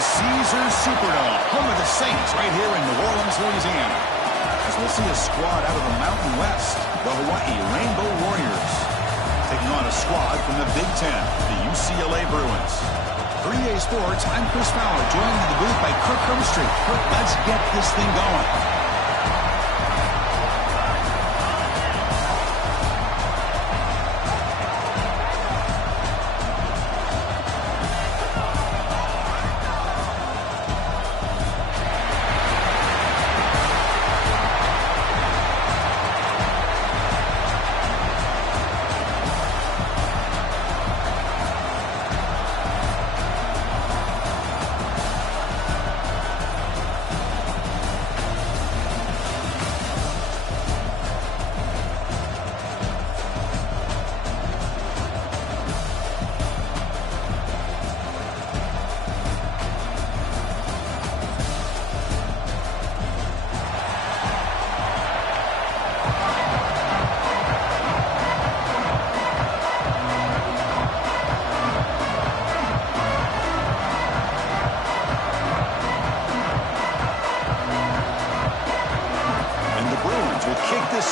the Caesars Superdome, home of the Saints, right here in New Orleans, Louisiana. As we'll see a squad out of the Mountain West, the Hawaii Rainbow Warriors, taking on a squad from the Big Ten, the UCLA Bruins. For EA Sports, I'm Chris Fowler, joined in the booth by Kirk Herbstreit. Kirk, let's get this thing going.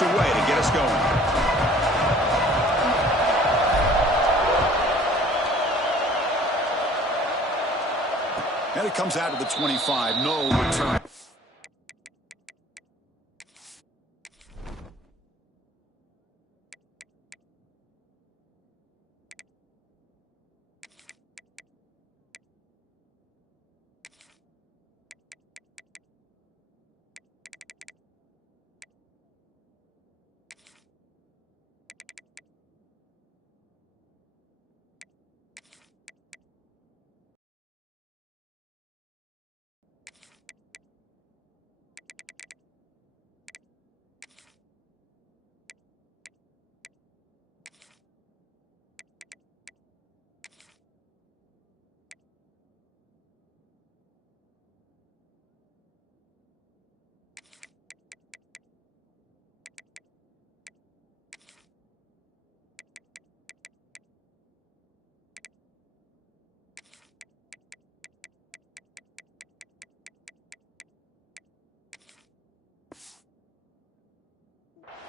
Away to get us going. And it comes out of the 25. No return.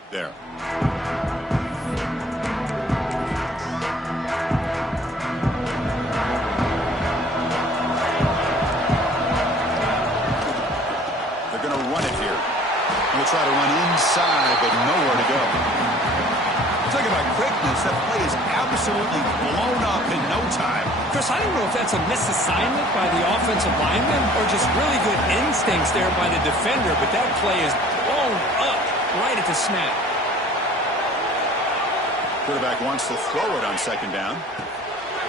There. They're going to run it here. We'll try to run inside, but nowhere to go. Talk about quickness. That play is absolutely blown up in no time. Chris, I don't know if that's a misassignment by the offensive lineman or just really good instincts there by the defender, but that play is blown up right at the snap. Quarterback wants to throw it on second down.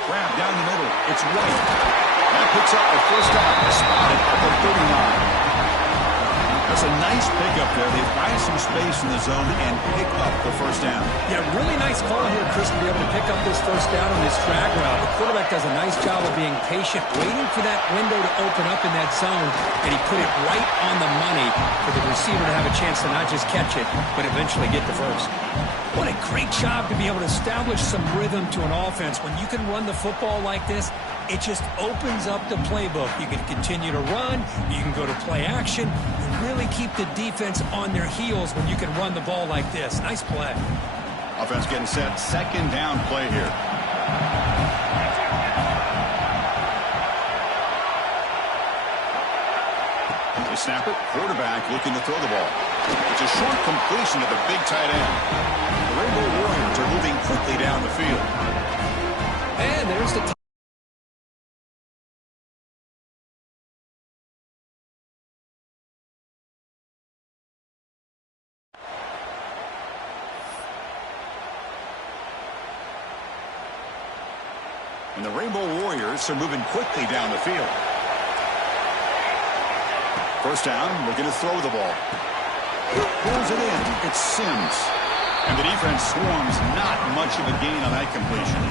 Grab down the middle. It's White. That picks up a first down. Spotted at the 39. That's a nice pickup there. They find some space in the zone and pick up the first down. Yeah, really nice call here, Chris, to be able to pick up this first down on this drag route. The quarterback does a nice job of being patient, waiting for that window to open up in that zone, and he put it right on the money for the receiver to have a chance to not just catch it, but eventually get the first. What a great job to be able to establish some rhythm to an offense. When you can run the football like this, it just opens up the playbook. You can continue to run. You can go to play action. You really keep the defense on their heels when you can run the ball like this. Nice play. Offense getting set. Second down play here. They snap it. Quarterback looking to throw the ball. It's a short completion to the big tight end. The Rainbow Warriors are moving quickly down the field. And there's the and the Rainbow Warriors are moving quickly down the field. First down, looking to throw the ball. Pulls it in. It's Sims. And the defense swarms. Not much of a gain on that completion.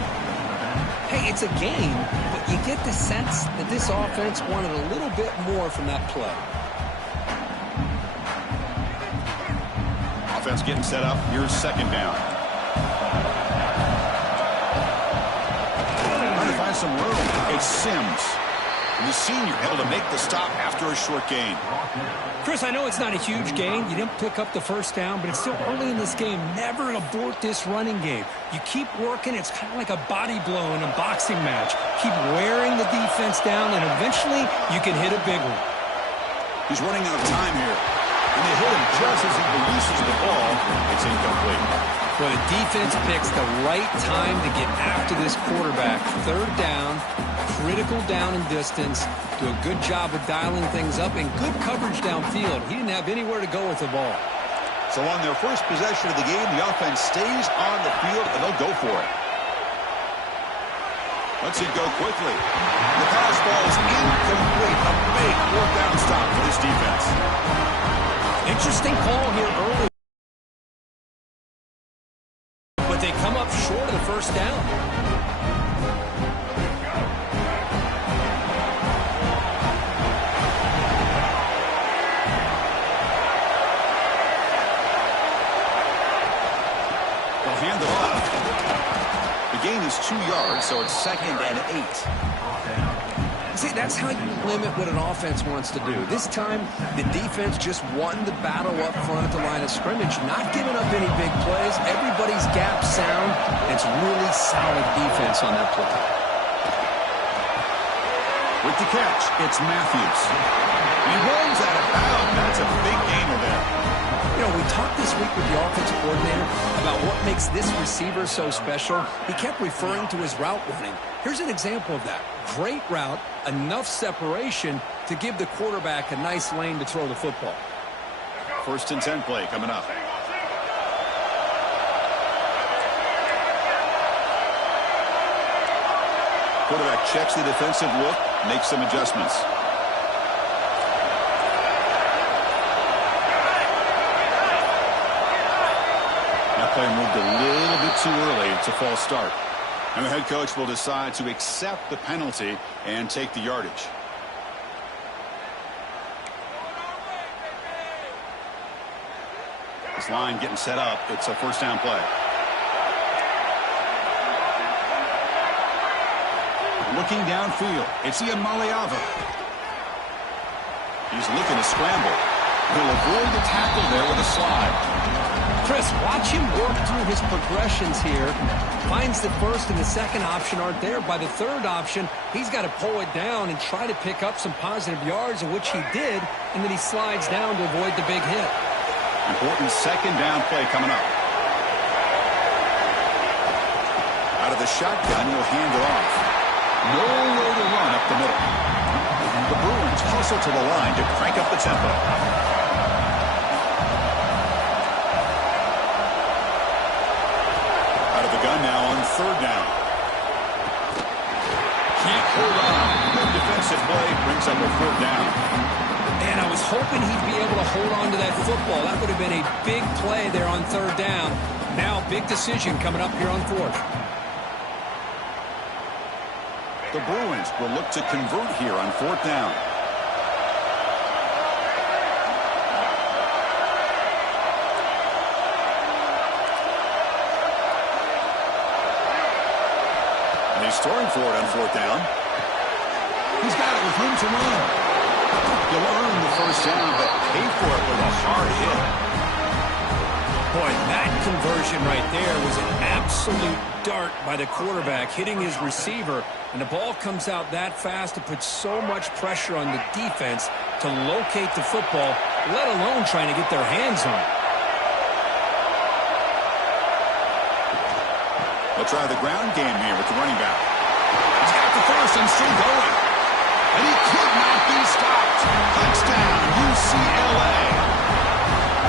Hey, it's a gain, but you get the sense that this offense wanted a little bit more from that play. Offense getting set up. Here's second down. Trying to find some room. It's Sims. The senior able to make the stop after a short gain. Chris, I know it's not a huge gain. You didn't pick up the first down, but it's still early in this game. Never abort this running game. You keep working. It's kind of like a body blow in a boxing match. Keep wearing the defense down, and eventually you can hit a big one. He's running out of time here. And they hit him just as he releases the ball. It's incomplete. Well, the defense picks the right time to get after this quarterback. Third down, critical down and distance. Do a good job of dialing things up and good coverage downfield. He didn't have anywhere to go with the ball. So on their first possession of the game, the offense stays on the field, and they'll go for it. Let's it go quickly. The pass falls incomplete. A big fourth down stop for this defense. Interesting call here early. But they come up short of the first down. They'll hand it off. The gain is 2 yards, so it's 2nd and 8. See, that's how you limit what an offense wants to do. This time, the defense just won the battle up front at the line of scrimmage, not giving up any big plays. Everybody's gap sound. It's really solid defense on that play. With the catch, it's Matthews. And he rolls out of bounds. That's a big gainer there. You know, we talked this week with the offensive coordinator about what makes this receiver so special. He kept referring to his route running. Here's an example of that. Great route, enough separation to give the quarterback a nice lane to throw the football. 1st and 10 play coming up. Quarterback checks the defensive look, makes some adjustments. That play moved a little bit too early. It's a false start. And the head coach will decide to accept the penalty and take the yardage. This line getting set up. It's a 1st down play. Looking downfield. It's Iamaleava. He's looking to scramble. He'll avoid the tackle there with a slide. Chris, watch him work through his progressions here. Finds the first and the second option aren't there. By the third option, he's got to pull it down and try to pick up some positive yards, in which he did, and then he slides down to avoid the big hit. Important 2nd down play coming up. Out of the shotgun, he'll hand it off. Nowhere to run up the middle. The Bruins hustle to the line to crank up the tempo. Out of the gun now on 3rd down. Can't hold on. Good defensive play brings up a 4th down. Man, I was hoping he'd be able to hold on to that football. That would have been a big play there on 3rd down. Now, big decision coming up here on 4th. The Bruins will look to convert here on 4th down. And he's throwing for it on 4th down. He's got it with room to run. You'll earn the 1st down, but pay for it with a hard hit. Boy, that conversion right there was an absolute dart by the quarterback, hitting his receiver, and the ball comes out that fast. It puts so much pressure on the defense to locate the football, let alone trying to get their hands on it. They'll try the ground game here with the running back. He's got the first and still going. And he could not be stopped. Touchdown, UCLA.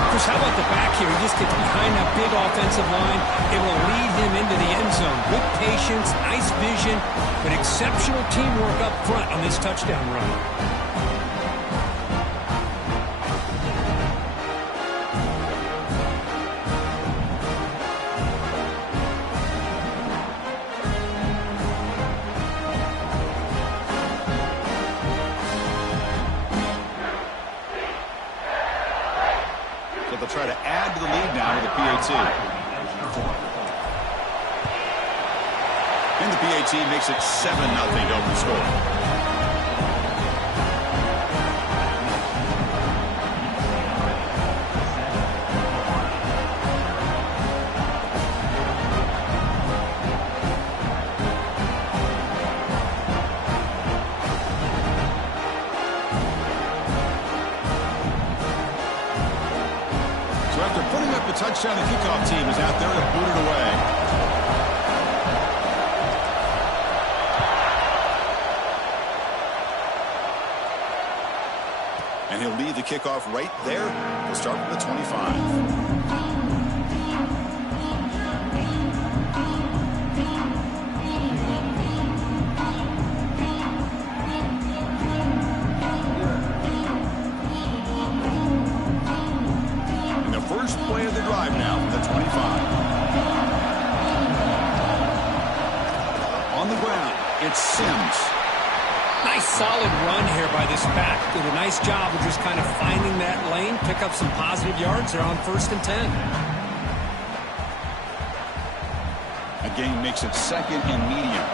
Chris, how about the back here? He just gets behind that big offensive line. It will lead him into the end zone. Good patience, nice vision, but exceptional teamwork up front on this touchdown run. They'll try to add to the lead now with the PAT. And the PAT makes it 7-0 to open score. the kickoff team is out there to boot it away. And he'll lead the kickoff right there. He'll start from the 25. First play of the drive now from the 25. On the ground, it's Sims. Nice solid run here by this back. Did a nice job of just kind of finding that lane, pick up some positive yards there on 1st and 10. Again, makes it 2nd and medium.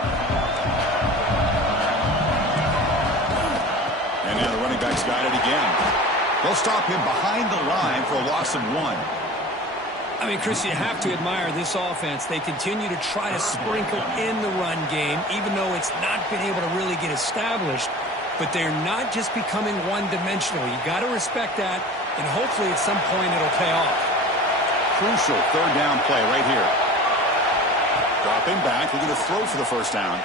And now the running back's got it again. They'll stop him behind the line for a loss of 1. I mean, Chris, you have to admire this offense. They continue to try to sprinkle in the run game, even though it's not been able to really get established. But they're not just becoming one-dimensional. You got to respect that, and hopefully at some point it'll pay off. Crucial 3rd down play right here. Dropping back, looking to throw for the 1st down.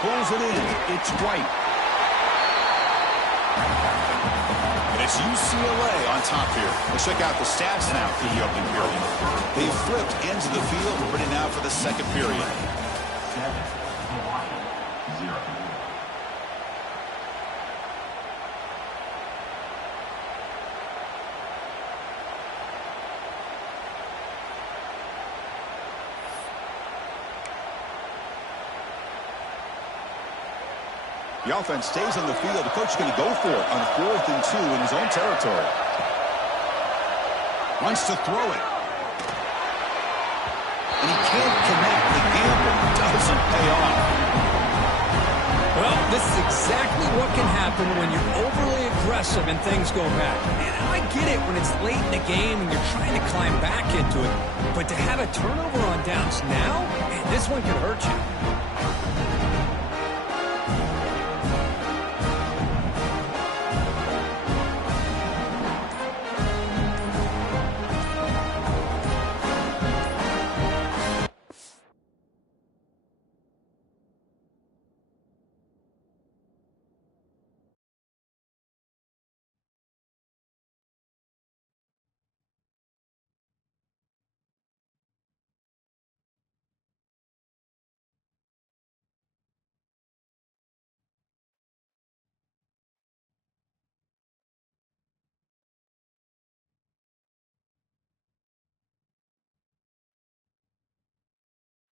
Pulls it in. It's White. It's UCLA on top here. Let's check out the stats now for the opening period. They flipped into the field. We're ready now for the 2nd period. 7-0. The offense stays on the field. The coach is going to go for it on 4th and 2 in his own territory. Wants to throw it. And he can't connect. The gamble doesn't pay off. Well, this is exactly what can happen when you're overly aggressive and things go bad. And I get it when it's late in the game and you're trying to climb back into it. But to have a turnover on downs now, man, this one could hurt you.